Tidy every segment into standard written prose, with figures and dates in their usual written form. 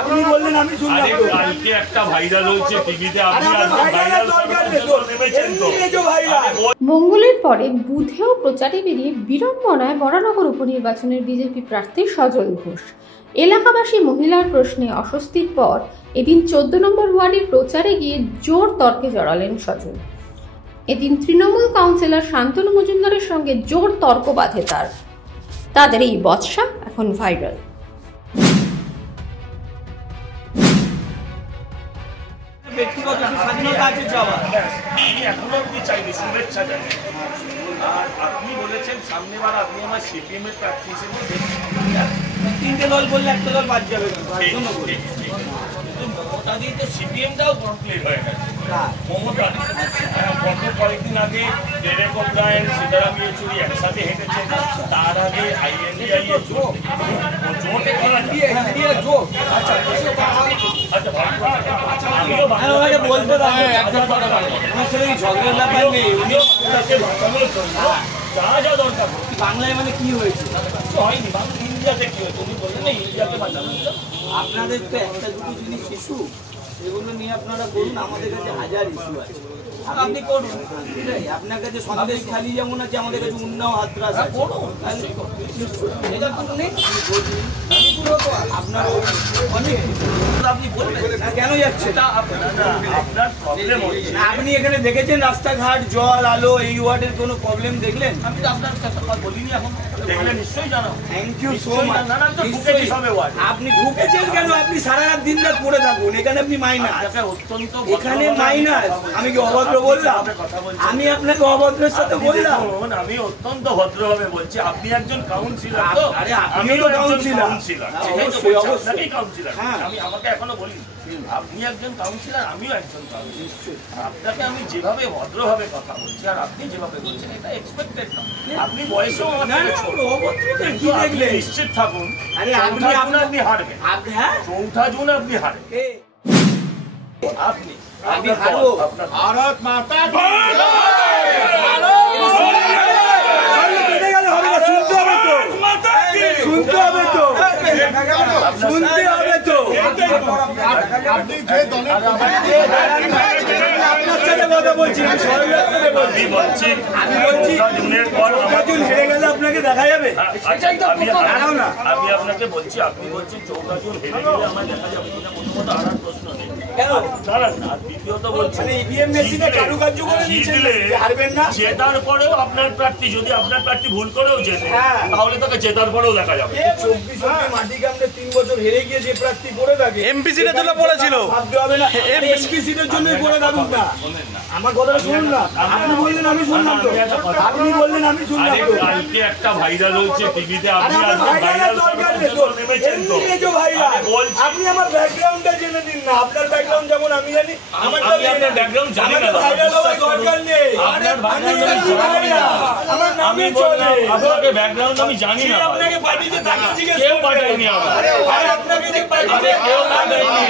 আপনি বললেন আমি শুনলাম তো কালকে একটা ভাইরাল হচ্ছে টিভিতে আপনি মঙ্গলের পরে বুধেও প্রচারে বেরিয়ে বিড়ম্বনায় বরানগর উপনির্বাচনের বিজেপি প্রার্থী সজল ঘোষ। এলাকাবাসী মহিলার প্রশ্নে অস্বস্তির পর এদিন 14 নম্বর ওয়ার্ডের প্রচারে গিয়ে জোর তর্কে জড়ালেন সজল। এদিন তৃণমূল কাউন্সিলর শান্তনু মজুমদারের সঙ্গে জোর তর্ক বাঁধে তাদের এই বচসা এখন ভাইরাল। ব্যক্তিগত স্বাধীনতা আছে যাওয়া এখনো অব্দি চাইনি, শুভেচ্ছা জানাই। আর আপনি বলেছেন সামনেবার আপনি আমার সিপিএম এর প্রার্থী হিসেবে তিনটে দল বললে একটা দল বাদ যাবে মমতা দিয়ে তো সিপিএমটাও কমপ্লিট হয়ে গেছে। মমতা গত কয়েকদিন আগে ডেরেক ওব্রায়েন, সীতারাম ইয়েচুরি একসাথে হেঁটেছেন। তার আগে আইএনডিআই এর জোট বলতে যা যা দরকার বাংলায় মানে কি হয়েছে হয়নি, ইন্ডিয়াতে কি হয়েছে উনি বললেন না ইন্ডিয়াকে বাঁচানো। আপনাদের তো একটা দুটো জিনিস ইস্যু, এগুলো নিয়ে আপনারা করুন। আমাদের কাছে হাজার ইস্যু আছে, আপনি করুন। আপনার কাছে সন্দেশ খালি যেমন আছে, আমাদের কাছে উন্নাও হাতরাস আছে। আপনার অনেক আপনি বলবেন কেন যাচ্ছে আপনি এখানে দেখেছেন রাস্তাঘাট, জল, আলো, এই ওয়ার্ডের কোনো প্রবলেম দেখলেন? আমি তো আপনার কথা বলিনি, এখন দেখলে নিশ্চয়ই জানো। Thank you so much. আপনি ঢুকেছেন কেন? আপনি সারা রাত দিন রাত পড়ে থাকুন এখানে, আপনি মাইনাস। এখানে মাইনাস। আমি কি অভদ্র বললাম? আমি আপনাকে অভদ্রের সাথে বললাম? আমি অত্যন্ত ভদ্রভাবে বলছি, আপনি একজন কাউন্সিলর তো। আরে আমিও তো কাউন্সিলর। আমি আমাকে এখনো বলি আপনি একজন কাউন্সিলর, আমিও একজন কাউন্সিলর। আপনাকে আমি যেভাবে ভদ্রভাবে কথা বলছি আর আপনি যেভাবে বলছেন এটা এক্সপেক্টেড না। আপনি বয়সেও নিশ্চিত থাকুন, আপনি হারবেন। চৌঠা জুন আপনি হারবেন। আপনি হারবো। ভারত মাতা শুনতে হবে তো, শুনতে হবে তো। আপনি যে দলের আপনার সাথে কথা বলছি, আমি বলছি হেরে গেলে আপনাকে দেখা যাবে। আমি আপনাকে বলছি, আপনি বলছেন 14 জন হেরে গেলে আমার দেখা যাবে কিনা, প্রথমত আর প্রশ্ন নেই। দ্বিতীয়ত বলছেন জেতার পরেও আপনার প্রার্থী, যদি আপনার প্রার্থী ভুল করেও জেতে তাহলে তাকে জেতার পরেও দেখা যাবে। 24 মাটি কামড়ে 3 বছর হেরে গিয়ে যে প্রার্থী পড়ে থাকে, এমপি সিটের জন্য পড়েছিল, ভাবতে হবে না এমপি সিটের জন্যই পড়ে থাকুক না। আমার কথাটা শুনুন না, আপনি বললেন আমি শুনলাম তো, আপনি বললেন আমি শুনলাম তো। কালকে একটা ভাইরাল হচ্ছে টিভিতে, আপনি আপনি আমার ব্যাকগ্রাউন্ডটা জেনে দিন না। আপনার ব্যাকগ্রাউন্ড যেমন আমি জানি, আমার ব্যাকগ্রাউন্ড জানি না, ভাইরাল হওয়ার দরকার নেই। আমার নামে চলে, আপনাকে ব্যাকগ্রাউন্ড আমি জানি না। আপনাকে পাঠিয়েছে তাকে জিজ্ঞেস কেউ পাঠায়নি আমাকে, আপনাকে যে পাঠিয়েছে কেউ পাঠায়নি।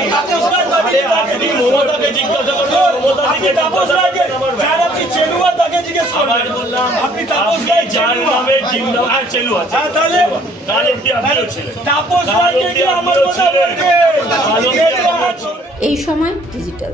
আপনি মমতাকে জিজ্ঞাসা করুন, মমতা থেকে তাপস রায়কে, যার আপনি চেলুয়া তাকে জিজ্ঞেস করবেন। বললাম আপনি তাপস রায় যার নামে জিন্দা চেলু আছে, তাহলে তার অব্দি আপনিও ছিলেন। তাপস রায়কে কি আমার কথা বলতে? এই সময় ডিজিটাল।